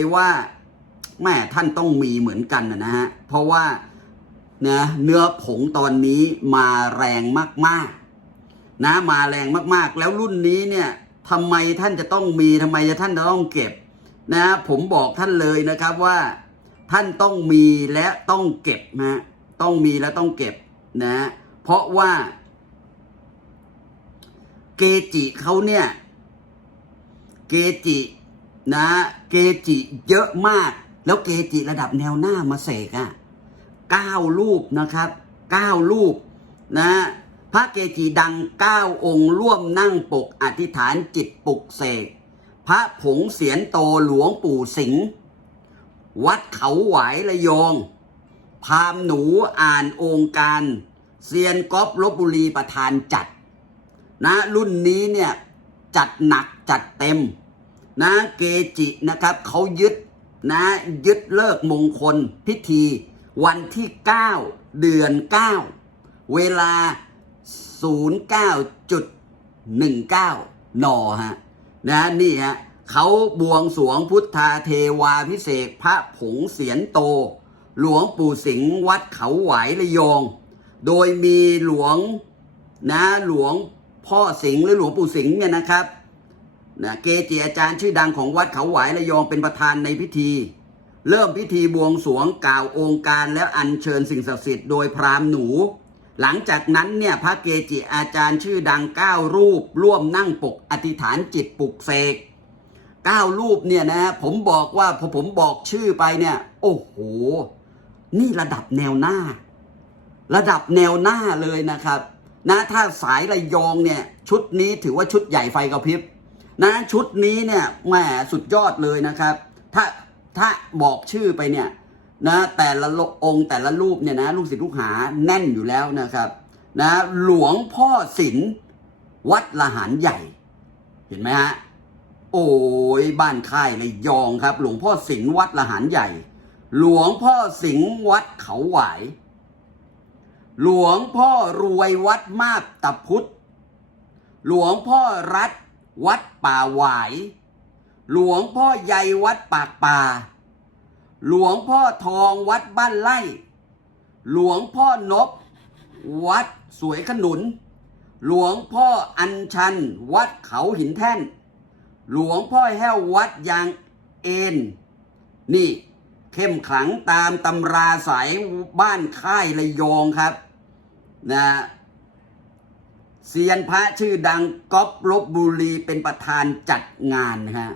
เลยว่าแม่ท่านต้องมีเหมือนกันนะฮะ เพราะว่านะเนื้อผงตอนนี้มาแรงมากๆ นะมาแรงมากๆ แล้วรุ่นนี้เนี่ยทำไมท่านจะต้องมีทำไมท่านจะต้องเก็บ นะผมบอกท่านเลยนะครับว่า ท่านต้องมีและต้องเก็บนะต้องมีและต้องเก็บนะ เพราะว่า เกจิเขาเนี่ย เกจิ นะเกจิเยอะมาก แล้วเกจิระดับแนวหน้ามาเสกอะ่ะเก้ารูปนะครับเก้ารูปนะพระเกจิดังเก้าองค์ร่วมนั่งปกอธิษฐานจิตปลุกเสกพระผงเสียนโตหลวงปู่สิงห์วัดเขาไหวระยอง พามหนูอ่านองค์การเซียนก๊อฟลบบุรีประธานจัด นะรุ่นนี้เนี่ยจัดหนักจัดเต็ม นะเกจินะครับเขายึดนะยึดเลิกมงคลพิธี วันที่ 9 เดือน 9 เวลา 09.19 นอฮะนะนี่ฮะเขาบวงสรวงพุทธาเทวาพิเศษพระผงเสียนโต หลวงปู่สิงห์วัดเขาไหวระยอง โดยมีหลวงนะหลวงพ่อสิงห์หรือหลวงปู่สิงห์เนี่ยนะครับ นะเกจิอาจารย์ชื่อดังของวัดเขาหวายระยองเป็นประธานในพิธี เริ่มพิธีบวงสรวงกล่าวองค์การแล้วอัญเชิญสิ่งศักดิ์สิทธิ์โดยพราหมณ์หนู หลังจากนั้นเนี่ยพระเกจิอาจารย์ชื่อดังเก้ารูป ร่วมนั่งปกอธิษฐานจิตปลุกเสกเก้ารูปเนี่ยนะผมบอกว่าพอผมบอกชื่อไปเนี่ย โอ้โห นี่ระดับแนวหน้า ระดับแนวหน้าเลยนะครับนะถ้าสายระยองเนี่ย ชุดนี้ถือว่าชุดใหญ่ไฟกระพริบ นะชุดนี้เนี่ยแหมสุดยอดเลยนะครับ ถ้าถ้าบอกชื่อไปเนี่ยนะแต่ละองค์แต่ละรูปเนี่ยนะลูกศิษย์ลูกหาแน่นอยู่แล้วนะครับนะหลวงพ่อศิลป์วัดละหารใหญ่ เห็นไหมฮะโอ้ยบ้านค่ายระยองครับ หลวงพ่อสิงห์วัดละหารใหญ่ หลวงพ่อสิงห์วัดเขาหวาย หลวงพ่อรวยวัดมาบตะพุทธหลวงพ่อรัฐ วัดป่าหวาย หลวงพ่อใหญ่วัดปากป่า หลวงพ่อทองวัดบ้านไร่ หลวงพ่อนบ วัดสวยขนุน หลวงพ่ออัญชัน วัดเขาหินแท่น หลวงพ่อแห้ววัดยางเอ็น นี่ เข้มขลังตามตำราสายบ้านค่ายระยองครับ นะ เซียนพระชื่อดังก๊อฟลบบุรีเป็นประธานจัดงานนะฮะ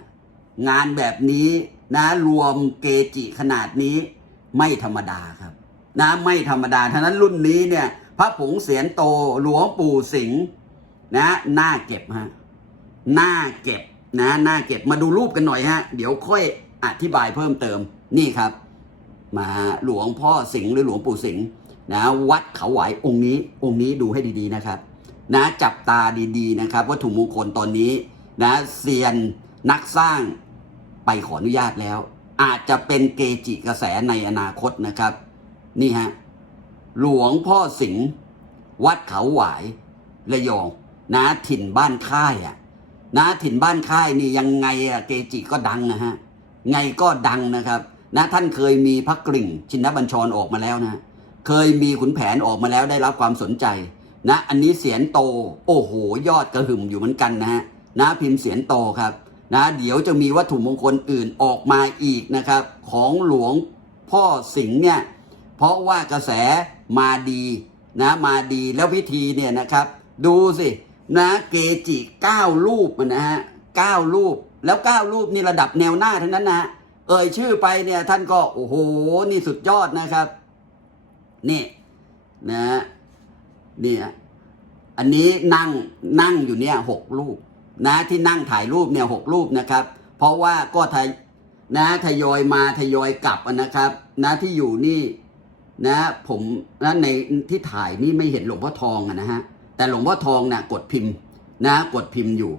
งานแบบนี้นะรวมเกจิขนาดนี้ไม่ธรรมดาครับ นะไม่ธรรมดาท่านั้นรุ่นนี้เนี่ยพระผงเสียนโตหลวงปู่สิงห์นะหน้าเก็บฮะหน้าเก็บนะหน้าเก็บมาดูรูปกันหน่อยฮะ เดี๋ยวค่อยอธิบายเพิ่มเติมนี่ครับ มาหลวงพ่อสิงห์หรือหลวงปู่สิงห์นะวัดเขาไหวองค์นี้องค์นี้ดูให้ดีๆนะครับ นะจับตาดีๆนะครับวัตถุมงคลตอนนี้นะเซียนนักสร้างไปขออนุญาตแล้ว อาจจะเป็นเกจิกระแสในอนาคตนะครับ นี่ฮะหลวงพ่อสิงห์วัดเขาหวายระยองนะถิ่นบ้านค่ายอะนะถิ่นบ้านค่ายนี่ยังไงอะเกจิก็ดังนะฮะไงก็ดังนะครับ นะท่านเคยมีพระกริ่ง ชินบัญชรออกมาแล้วนะ เคยมีขุนแผนออกมาแล้วได้รับความสนใจ นะอันนี้เสียนโต โอ้โห ยอดกระหึ่มอยู่เหมือนกันนะฮะนะพิมพ์เสียนโตครับนะเดี๋ยวจะมีวัตถุมงคลอื่นออกมาอีกนะครับ ของหลวงพ่อสิงห์เนี่ยเพราะว่ากระแสมาดีนะมาดีแล้วพิธีเนี่ยนะครับ ดูสินะเกจิเก้ารูปนะฮะเก้ารูปแล้วเก้ารูปนี่ระดับแนวหน้าทั้งนั้นนะเอ่ยชื่อไปเนี่ยท่านก็โอ้โหนี่สุดยอดนะครับ นี่นะ เนี่ยอันนี้นั่งนั่งอยู่เนี่ยหกรูปนะที่นั่งถ่ายรูปเนี่ยหกรูปนะครับ เพราะว่าก็ทยนะทยอยมาทยอยกลับนะครับ นะที่อยู่นี่นะผมนะในที่ถ่ายนี่ไม่เห็นหลวงพ่อทองนะฮะแต่หลวงพ่อทองนะ่ะกดพิมพ์นะกดพิมพ์อยู่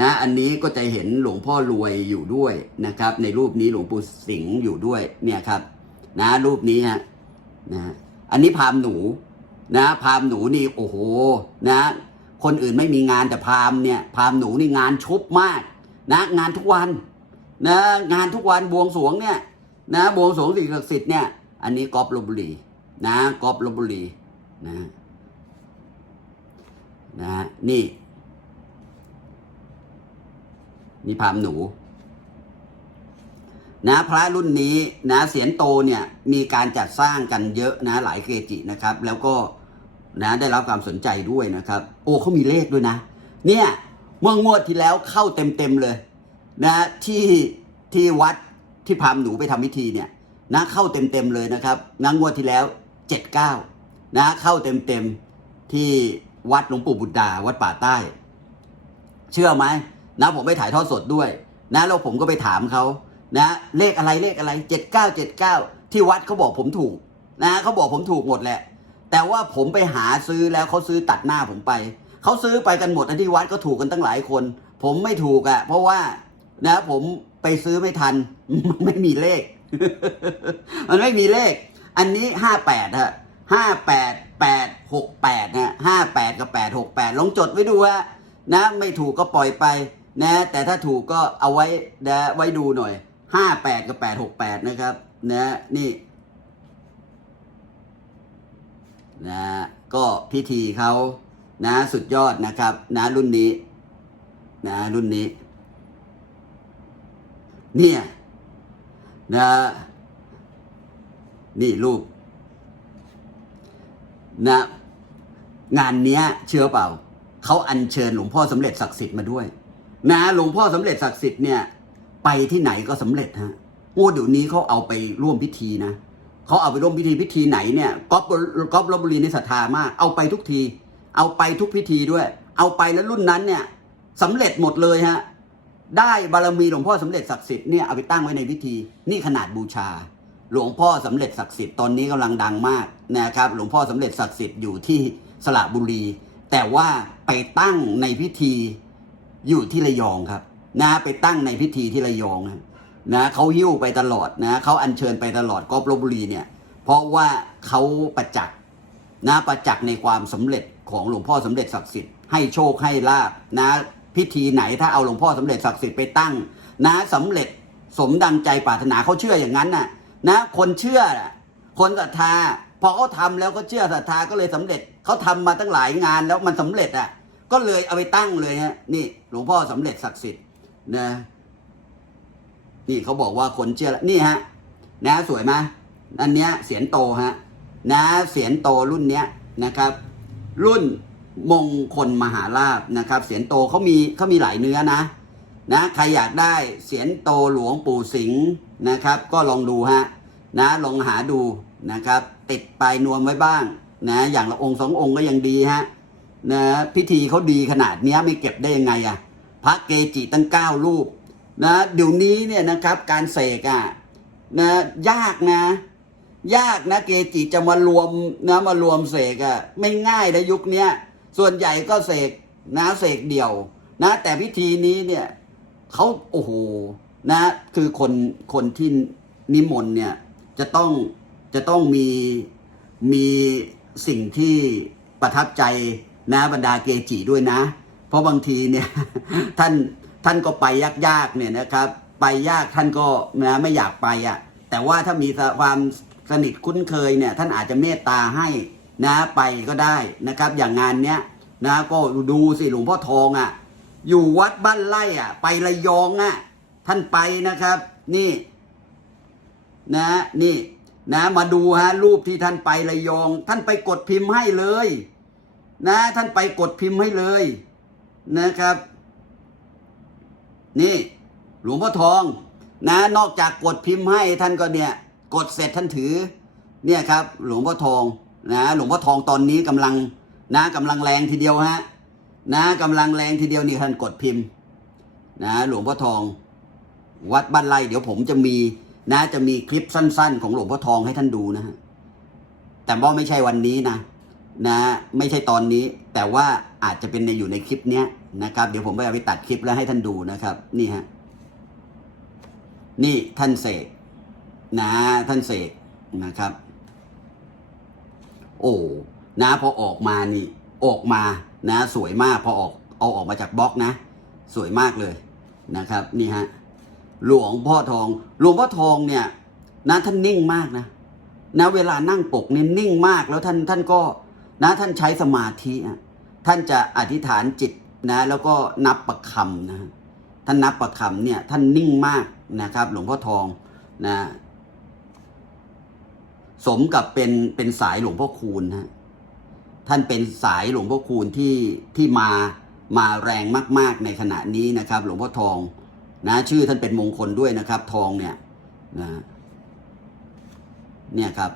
นะอันนี้ก็จะเห็นหลวงพ่อรวยอยู่ด้วยนะครับ ในรูปนี้หลวงปู่สิงห์อยู่ด้วยเนี่ยครับ นะรูปนี้ฮะนะอันนี้พามหนู นะพามหนูนี่โอ้โหนะคนอื่นไม่มีงานแต่พามเนี่ยพามหนูนี่งานชุบมากนะงานทุกวันนะงานทุกวันบวงสวงเนี่ยนะบวงสวงสิ่งศักดิ์สิทธิ์เนี่ยอันนี้กอบลบบุรีนะกอบลบบุรีนะนะนี่นี่พามหนูนะพระรุ่นนี้นะเสียนโตเนี่ยมีการจัดสร้างกันเยอะนะหลายเกจินะครับ แล้วก็ นะได้รับความสนใจด้วยนะครับ โอ้เขามีเลขด้วยนะ เนี่ยเมื่องวดที่แล้วเข้าเต็มๆเลยนะที่ที่วัดที่พามหนูไปทำพิธีเนี่ยนะเข้าเต็มๆเลยนะครับนะงวดที่แล้วเจ็ดเก้านะเข้าเต็มๆที่วัดหลวงปู่บุตรดาวัดป่าใต้ เชื่อไหมนะผมไปถ่ายทอดสดด้วย นะแล้วผมก็ไปถามเขานะเลขอะไรเลขอะไรเจ็ดเก้าเจ็ดเก้าที่วัดเขาบอกผมถูก นะเขาบอกผมถูกหมดแหละ แต่ว่าผมไปหาซื้อแล้วเขาซื้อตัดหน้าผมไป เขาซื้อไปกันหมดที่วัดก็ถูกกันตั้งหลายคน ผมไม่ถูกอะ่ะ เพราะว่านะผมไปซื้อไม่ทัน มันไม่มีเลข มันไม่มีเลข อันนี้ห้าแปดฮะห้าแปดแปดหกแปดนะห้าแปดกับแปดหกแปดลองจดไว้ดูฮะนะไม่ถูกก็ปล่อยไปนะ แต่ถ้าถูกก็เอาไว้นะไว้ดูหน่อยห้าแปดกับแปดหกแปดนะครับ นะนี่ นะก็พิธีเขานะสุดยอดนะครับนะรุ่นนี้นะรุ่นนี้ เนี่ยนะนี่รูปนะงานเนี้ยเชื่อเปล่าเขาอัญเชิญหลวงพ่อสำเร็จศักดิ์สิทธิ์มาด้วย นะหลวงพ่อสำเร็จศักดิ์สิทธิ์เนี่ย ไปที่ไหนก็สำเร็จฮะโอ้เดี๋ยวนี้เขาเอาไปร่วมพิธีนะ เขาเอาไปร่วมพิธีพิธีไหนเนี่ยก๊อฟก๊อฟลบบุรีในศรัทธามาก เอาไปทุกที เอาไปทุกพิธีด้วย เอาไปแล้วรุ่นนั้นเนี่ยสำเร็จหมดเลยฮะได้บารมีหลวงพ่อสำเร็จศักดิ์สิทธิ์เนี่ยเอาไปตั้งไว้ในพิธี นี่ขนาดบูชา หลวงพ่อสำเร็จศักดิ์สิทธิ์ตอนนี้กำลังดังมากนะครับ หลวงพ่อสำเร็จศักดิ์สิทธิ์อยู่ที่สระบุรี แต่ว่าไปตั้งในพิธีอยู่ที่ระยองครับนะไปตั้งในพิธีที่ระยองนะ นะเขาหิ้วไปตลอดนะเขาอัญเชิญไปตลอดกอบลบบุรีเนี่ยเพราะว่าเขาประจักษ์นะประจักษ์ในความสำเร็จของหลวงพ่อสำเร็จศักดิ์สิทธิ์ให้โชคให้ลาบนะพิธีไหนถ้าเอาหลวงพ่อสำเร็จศักดิ์สิทธิ์ไปตั้ง นะสำเร็จสมดังใจปรารถนาเขาเชื่ออย่างนั้นน่ะนะคนเชื่อคนศรัทธาพอเขาทำแล้วก็เชื่อศรัทธาก็เลยสำเร็จเขาทำมาตั้งหลายงานแล้วมันสำเร็จอะก็เลยเอาไปตั้งเลยฮะนี่หลวงพ่อสำเร็จศักดิ์สิทธิ์นะ นี่เขาบอกว่าคนเชื่อแล้วนี่ฮะนะสวยไหมอันเนี้ยเสียนโตฮะนะเสียนโตรุ่นเนี้ยนะครับ รุ่นมงคลมหาลาบนะครับ เสียนโตเขามีเขามีหลายเนื้อนะ นะใครอยากได้เสียนโตหลวงปู่สิงห์นะครับ ก็ลองดูฮะนะลองหาดูนะครับ ติดปลายนวมไว้บ้างนะอย่างละองค์สององค์ก็ยังดีฮะนะพิธีเขาดีขนาดเนี้ยไม่เก็บได้ยังไงอะพระเกจิตั้งเก้ารูป นะเดี๋ยวนี้เนี่ยนะครับการเสกอะนะยากนะ ยากนะเกจิจะมารวมนะมารวมเสกอะไม่ง่ายนะยุคเนี้ยส่วนใหญ่ก็เสกนะเสกเดี่ยวนะ แต่พิธีนี้เนี่ยเขาโอ้โหนะ คือคนคนที่นิมนต์เนี่ยจะต้องจะต้องมีมีสิ่งที่ประทับใจนะบรรดาเกจิด้วยนะ เพราะบางทีเนี่ยท่าน ท่านก็ไปยากๆเนี่ยนะครับ ไปยากท่านก็นะไม่อยากไปอะ แต่ว่าถ้ามีความสนิทคุ้นเคยเนี่ย ท่านอาจจะเมตตาให้นะไปก็ได้นะครับ อย่างงานเนี้ยนะก็ดูสิหลวงพ่อทองอะ อยู่วัดบ้านไร่อะ ไประยองอะ ท่านไปนะครับ นี่ นะนี่นะมาดูฮะรูปที่ท่านไประยอง ท่านไปกดพิมพ์ให้เลย นะ ท่านไปกดพิมพ์ให้เลยนะครับ นี่ หลวงพ่อทองนะนอกจากกดพิมพ์ให้ท่านก็เนี่ยกดเสร็จท่านถือเนี่ยครับ หลวงพ่อทองนะหลวงพ่อทองตอนนี้กำลังนะกำลังแรงทีเดียวฮะนะกำลังแรงทีเดียวนี่ท่านกดพิมพ์นะหลวงพ่อทอง วัดบ้านไร่เดี๋ยวผมจะมีนะจะมีคลิปสั้น ๆ ของหลวงพ่อทองให้ท่านดูนะฮะแต่ว่ไม่ใช่วันนี้นะ นะไม่ใช่ตอนนี้ แต่ว่าอาจจะเป็นในอยู่ในคลิปเนี้ยนะครับ เดี๋ยวผมไปเอาไปตัดคลิปแล้วให้ท่านดูนะครับ นี่ฮะนี่ท่านเสกนะท่านเสกนะครับ โอ้นะพอออกมานี่ ออกมานะ สวยมากพอออกเอาออกมาจากบล็อกนะ สวยมากเลยนะครับ นี่ฮะหลวงพ่อทอง หลวงพ่อทองเนี่ยนะท่านนิ่งมากนะนะเวลานั่งปกเนี่ยนิ่งมากแล้วท่านท่านก็ นะท่านใช้สมาธิท่านจะอธิษฐานจิตนะแล้วก็นับประคำนะท่านนับประคำเนี่ยท่านนิ่งมากนะครับ หลวงพ่อทองนะสมกับเป็นเป็นสายหลวงพ่อคูณนะท่านเป็นสายหลวงพ่อคูณที่ที่มามาแรงมาก ๆในขณะนี้นะครับ หลวงพ่อทองนะชื่อท่านเป็นมงคลด้วยนะครับ ทองเนี่ยนะเนี่ยครับ